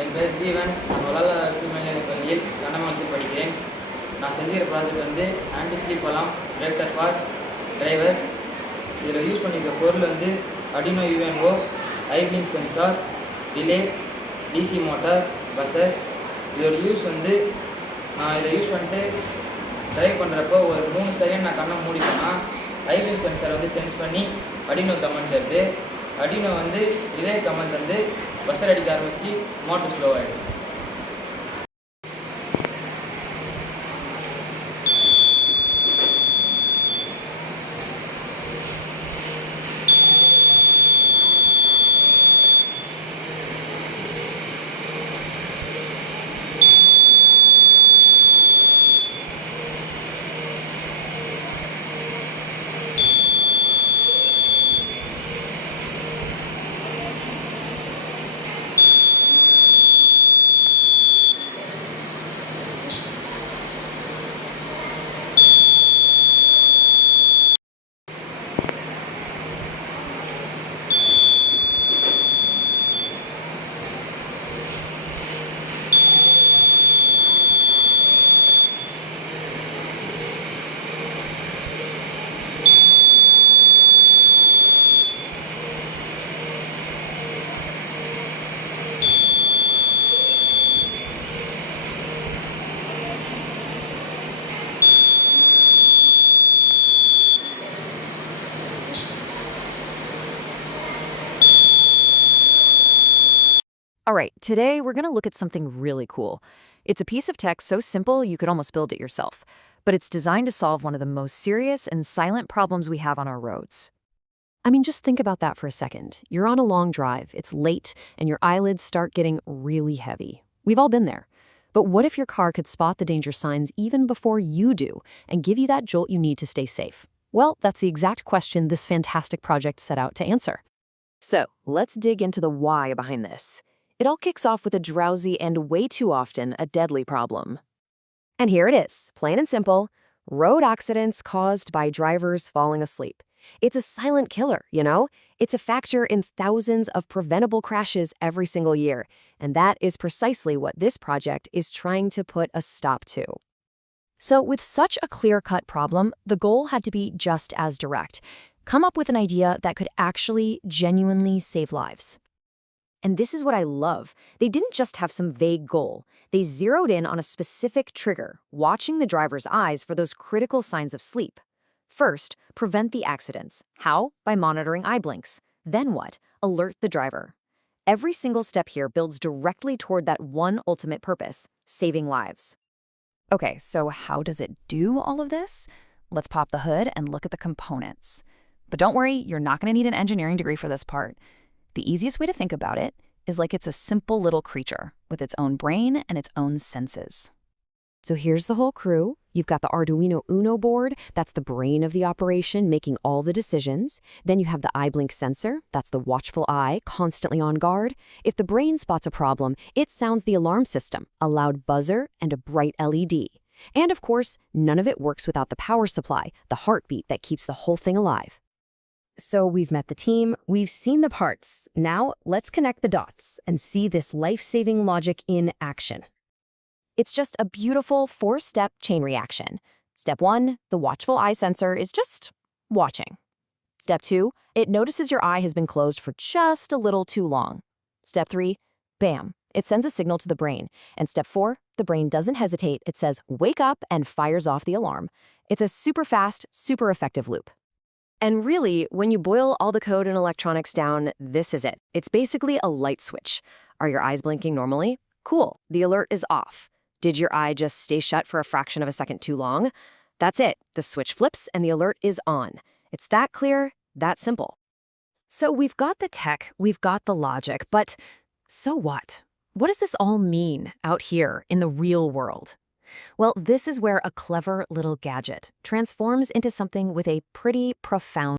என் பேர் ஜீவன். நான் வள்ளலார் அரசு மேல்நிலைப் பள்ளியில் கனமளத்தில் படிக்கிறேன். நான் செஞ்சுக்கிற ப்ராஜெக்ட் வந்து anti sleep alarm breaker for drivers. இதில் யூஸ் பண்ணிக்கிற பொருள் வந்து Arduino UNO, eye blink sensor, relay, DC motor, buzzer. இதோட யூஸ் வந்து நான் இதை யூஸ் பண்ணிட்டு ட்ரைவ் பண்ணுறப்போ ஒரு 3 செகண்ட் நான் கண்ணை மூடிட்டேன்னா ஐப்ளிங்க் சென்சார் வந்து சென்ஸ் பண்ணி அடினோ கமெண்ட் தருது. அடினோ வந்து ரிலே கமெண்ட் வந்து பஸர் அடிக்க ஆரம்பித்து மோட்டர் ஸ்லோ ஆகிடும். All right, today we're going to look at something really cool. It's a piece of tech so simple you could almost build it yourself, but it's designed to solve one of the most serious and silent problems we have on our roads. I mean, just think about that for a second. You're on a long drive, it's late, and your eyelids start getting really heavy. We've all been there. But what if your car could spot the danger signs even before you do and give you that jolt you need to stay safe? Well, that's the exact question this fantastic project set out to answer. So, let's dig into the why behind this. It all kicks off with a drowsy and way too often a deadly problem. And here it is, plain and simple, road accidents caused by drivers falling asleep. It's a silent killer, you know? It's a factor in thousands of preventable crashes every single year, and that is precisely what this project is trying to put a stop to. So with such a clear-cut problem, the goal had to be just as direct. Come up with an idea that could actually genuinely save lives. And this is what I love. They didn't just have some vague goal. They zeroed in on a specific trigger, watching the driver's eyes for those critical signs of sleep. First, prevent the accidents. How? By monitoring eye blinks. Then what? Alert the driver. Every single step here builds directly toward that one ultimate purpose, saving lives. Okay, so how does it do all of this? Let's pop the hood and look at the components. But don't worry, you're not going to need an engineering degree for this part. The easiest way to think about it is like it's a simple little creature with its own brain and its own senses. So here's the whole crew. You've got the Arduino Uno board, that's the brain of the operation, making all the decisions. Then you have the eyeblink sensor, that's the watchful eye, constantly on guard. If the brain spots a problem, it sounds the alarm system, a loud buzzer, and a bright LED. And of course, none of it works without the power supply, the heartbeat that keeps the whole thing alive. So we've met the team, we've seen the parts. Now let's connect the dots and see this life-saving logic in action. It's just a beautiful 4-step chain reaction. Step 1, the watchful eye sensor is just watching. Step 2, it notices your eye has been closed for just a little too long. Step 3, bam, it sends a signal to the brain. And step 4, the brain doesn't hesitate, it says wake up and fires off the alarm. It's a super fast, super effective loop. And really, when you boil all the code and electronics down, this is it. It's basically a light switch. Are your eyes blinking normally? Cool, the alert is off. Did your eye just stay shut for a fraction of a second too long? That's it. The switch flips and the alert is on. It's that clear, that simple. So we've got the tech, we've got the logic, but so what? What does this all mean out here in the real world? Well, this is where a clever little gadget transforms into something with a pretty profound